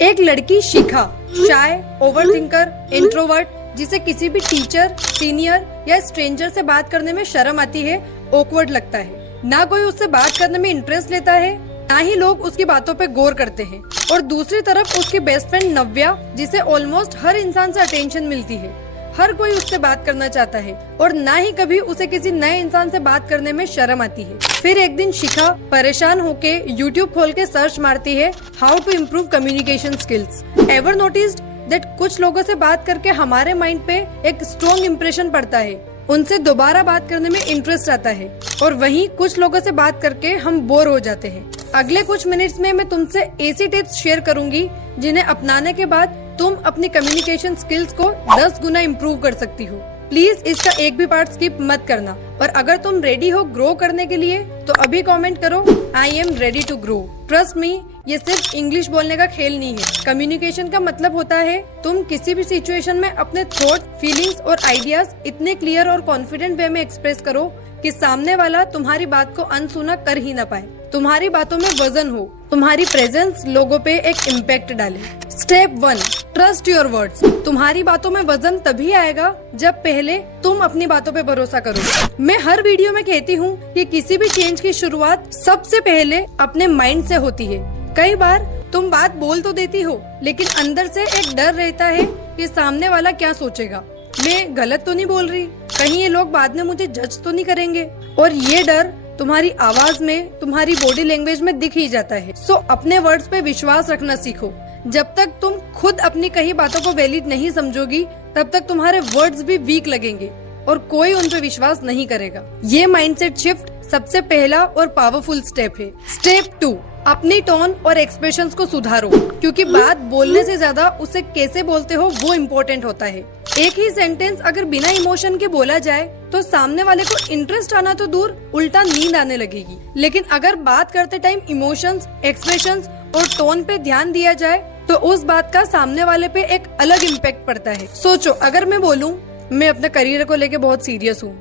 एक लड़की शिखा, शाय, overthinker, introvert, जिसे किसी भी टीचर, सीनियर या स्ट्रेंजर से बात करने में शर्म आती है, ऑकवर्ड लगता है। ना कोई उससे बात करने में इंटरेस्ट लेता है, ना ही लोग उसकी बातों पे गौर करते हैं। और दूसरी तरफ उसकी बेस्ट फ्रेंड नव्या, जिसे ऑलमोस्ट हर इंसान से अटेंशन मिलती है, हर कोई उससे बात करना चाहता है और ना ही कभी उसे किसी नए इंसान से बात करने में शर्म आती है। फिर एक दिन शिखा परेशान होके YouTube खोल के सर्च मारती है how to improve communication skills. Ever noticed that कुछ लोगों से बात करके हमारे माइंड पे एक स्ट्रॉन्ग इम्प्रेशन पड़ता है, उनसे दोबारा बात करने में इंटरेस्ट आता है, और वहीं कुछ लोगों से बात करके हम बोर हो जाते हैं। अगले कुछ मिनट्स में मैं तुमसे ऐसी टिप्स शेयर करूंगी जिन्हें अपनाने के बाद तुम अपनी कम्युनिकेशन स्किल्स को 10 गुना इम्प्रूव कर सकती हो। प्लीज इसका एक भी पार्ट स्किप मत करना। और अगर तुम रेडी हो ग्रो करने के लिए तो अभी कमेंट करो I am ready to grow. Trust me, ये सिर्फ इंग्लिश बोलने का खेल नहीं है। कम्युनिकेशन का मतलब होता है तुम किसी भी सिचुएशन में अपने थॉट, फीलिंग्स और आइडियाज इतने क्लियर और कॉन्फिडेंट वे में एक्सप्रेस करो कि सामने वाला तुम्हारी बात को अनसुना कर ही न पाए। तुम्हारी बातों में वजन हो, तुम्हारी प्रेजेंस लोगों पे एक इम्पैक्ट डाले। Step 1, trust your words. तुम्हारी बातों में वजन तभी आएगा जब पहले तुम अपनी बातों पे भरोसा करो। मैं हर वीडियो में कहती हूँ कि किसी भी चेंज की शुरुआत सबसे पहले अपने माइंड से होती है। कई बार तुम बात बोल तो देती हो, लेकिन अंदर से एक डर रहता है कि सामने वाला क्या सोचेगा, मैं गलत तो नहीं बोल रही, कहीं ये लोग बाद में मुझे जज तो नहीं करेंगे। और ये डर तुम्हारी आवाज में, तुम्हारी बॉडी लैंग्वेज में दिख ही जाता है। सो अपने वर्ड्स पे विश्वास रखना सीखो। जब तक तुम खुद अपनी कही बातों को वैलिड नहीं समझोगी, तब तक तुम्हारे वर्ड्स भी वीक लगेंगे और कोई उन पे विश्वास नहीं करेगा। ये माइंडसेट शिफ्ट सबसे पहला और पावरफुल स्टेप है। स्टेप 2, अपनी टोन और एक्सप्रेशंस को सुधारो, क्योंकि बात बोलने से ज्यादा उसे कैसे बोलते हो वो इम्पोर्टेंट होता है। एक ही सेंटेंस अगर बिना इमोशन के बोला जाए तो सामने वाले को इंटरेस्ट आना तो दूर, उल्टा नींद आने लगेगी। लेकिन अगर बात करते टाइम इमोशंस, एक्सप्रेशंस और टोन पे ध्यान दिया जाए तो उस बात का सामने वाले पे एक अलग इम्पैक्ट पड़ता है। सोचो, अगर मैं बोलूं मैं अपने करियर को लेके बहुत सीरियस हूँ,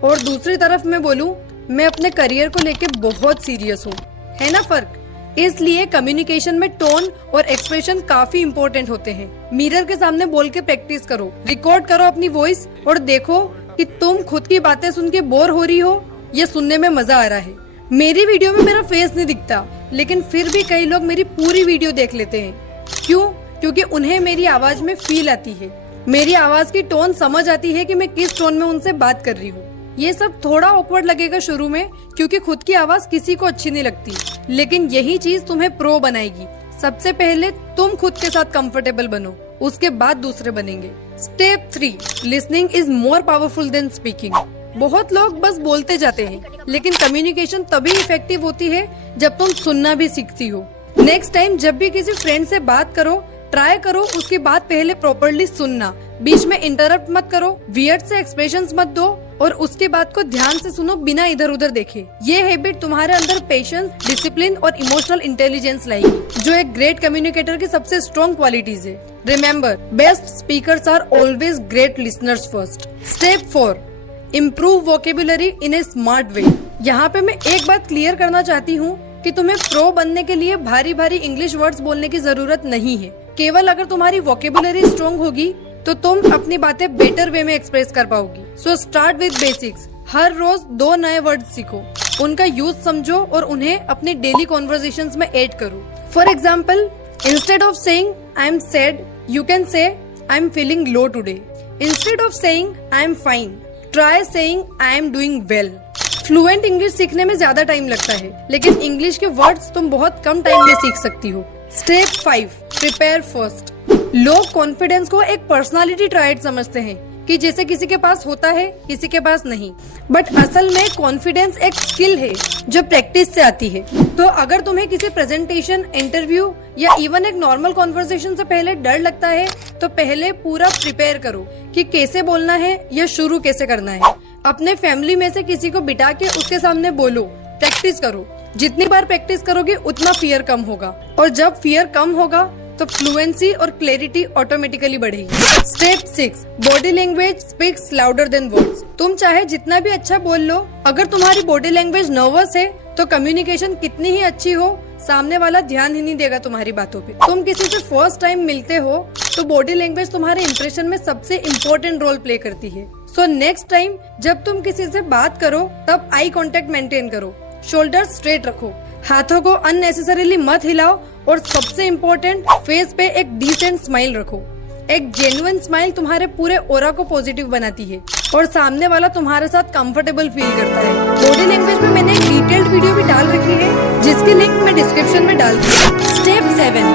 और दूसरी तरफ मैं बोलूं मैं अपने करियर को लेके बहुत सीरियस हूँ, है ना फर्क? इसलिए कम्युनिकेशन में टोन और एक्सप्रेशन काफी इम्पोर्टेंट होते हैं। मिरर के सामने बोल के प्रैक्टिस करो, रिकॉर्ड करो अपनी वॉइस और देखो कि तुम खुद की बातें सुन के बोर हो रही हो या सुनने में मजा आ रहा है। मेरी वीडियो में मेरा फेस नहीं दिखता, लेकिन फिर भी कई लोग मेरी पूरी वीडियो देख लेते हैं। क्यों? क्योंकि उन्हें मेरी आवाज में फील आती है, मेरी आवाज की टोन समझ आती है कि मैं किस टोन में उनसे बात कर रही हूँ। ये सब थोड़ा ऑकवर्ड लगेगा शुरू में, क्योंकि खुद की आवाज किसी को अच्छी नहीं लगती, लेकिन यही चीज तुम्हें प्रो बनाएगी। सबसे पहले तुम खुद के साथ कंफर्टेबल बनो, उसके बाद दूसरे बनेंगे। Step 3, listening is more powerful than speaking. बहुत लोग बस बोलते जाते हैं, लेकिन कम्युनिकेशन तभी इफेक्टिव होती है जब तुम सुनना भी सीखती हो। नेक्स्ट टाइम जब भी किसी फ्रेंड से बात करो, ट्राई करो उसकी बात पहले प्रॉपर्ली सुनना, बीच में इंटरप्ट मत करो, वियर्ड से एक्सप्रेशंस मत दो, और उसकी बात को ध्यान से सुनो बिना इधर उधर देखे। ये हैबिट तुम्हारे अंदर पेशेंस, डिसिप्लिन और इमोशनल इंटेलिजेंस लाएगी, जो एक ग्रेट कम्युनिकेटर की सबसे स्ट्रॉन्ग क्वालिटीज है। Remember, best speakers are always great listeners first. Step 4, improve vocabulary in a smart way. यहाँ पे मैं एक बात क्लियर करना चाहती हूँ कि तुम्हें प्रो बनने के लिए भारी भारी इंग्लिश वर्ड्स बोलने की जरूरत नहीं है। केवल अगर तुम्हारी वोकेबुलरी स्ट्रॉन्ग होगी तो तुम अपनी बातें बेटर वे में एक्सप्रेस कर पाओगी। So start with basics. हर रोज 2 नए वर्ड सीखो, उनका यूज समझो और उन्हें अपने डेली कॉन्वर्सेशंस में ऐड करो। For example, instead of saying I am sad, you can say I am feeling low today. Instead of saying I am fine, try saying I am doing well. Fluent English सीखने में ज्यादा time लगता है, लेकिन English के words तुम बहुत कम time में सीख सकती हो। Step 5, prepare first. लोग कॉन्फिडेंस को एक पर्सनालिटी ट्राइट समझते हैं कि जैसे किसी के पास होता है, किसी के पास नहीं, बट असल में कॉन्फिडेंस एक स्किल है जो प्रैक्टिस से आती है। तो अगर तुम्हें किसी प्रेजेंटेशन, इंटरव्यू या इवन एक नॉर्मल कॉन्वर्सेशन से पहले डर लगता है, तो पहले पूरा प्रिपेयर करो कि कैसे बोलना है या शुरू कैसे करना है। अपने फैमिली में से किसी को बिठा के उसके सामने बोलो, प्रैक्टिस करो। जितनी बार प्रैक्टिस करोगे उतना फियर कम होगा, और जब फियर कम होगा तो फ्लुएंसी और क्लैरिटी ऑटोमेटिकली बढ़ेगी। Step 6, body language speaks louder than words. तुम चाहे जितना भी अच्छा बोल लो, अगर तुम्हारी बॉडी लैंग्वेज नर्वस है तो कम्युनिकेशन कितनी ही अच्छी हो, सामने वाला ध्यान ही नहीं देगा तुम्हारी बातों पे। तुम किसी से फर्स्ट टाइम मिलते हो तो बॉडी लैंग्वेज तुम्हारे इंप्रेशन में सबसे इम्पोर्टेंट रोल प्ले करती है। सो नेक्स्ट टाइम जब तुम किसी से बात करो तब आई कांटेक्ट मेंटेन करो, शोल्डर स्ट्रेट रखो, हाथों को अननेसेसरीली मत हिलाओ और सबसे इम्पोर्टेंट फेस पे एक डिसेंट स्माइल रखो। एक जेन्युइन स्माइल तुम्हारे पूरे ऑरा को पॉजिटिव बनाती है और सामने वाला तुम्हारे साथ कंफर्टेबल फील करता है। बॉडी लैंग्वेज में मैंने एक डिटेल्ड वीडियो भी डाल रखी है जिसकी लिंक मैं डिस्क्रिप्शन में डाल दूंगी। स्टेप 7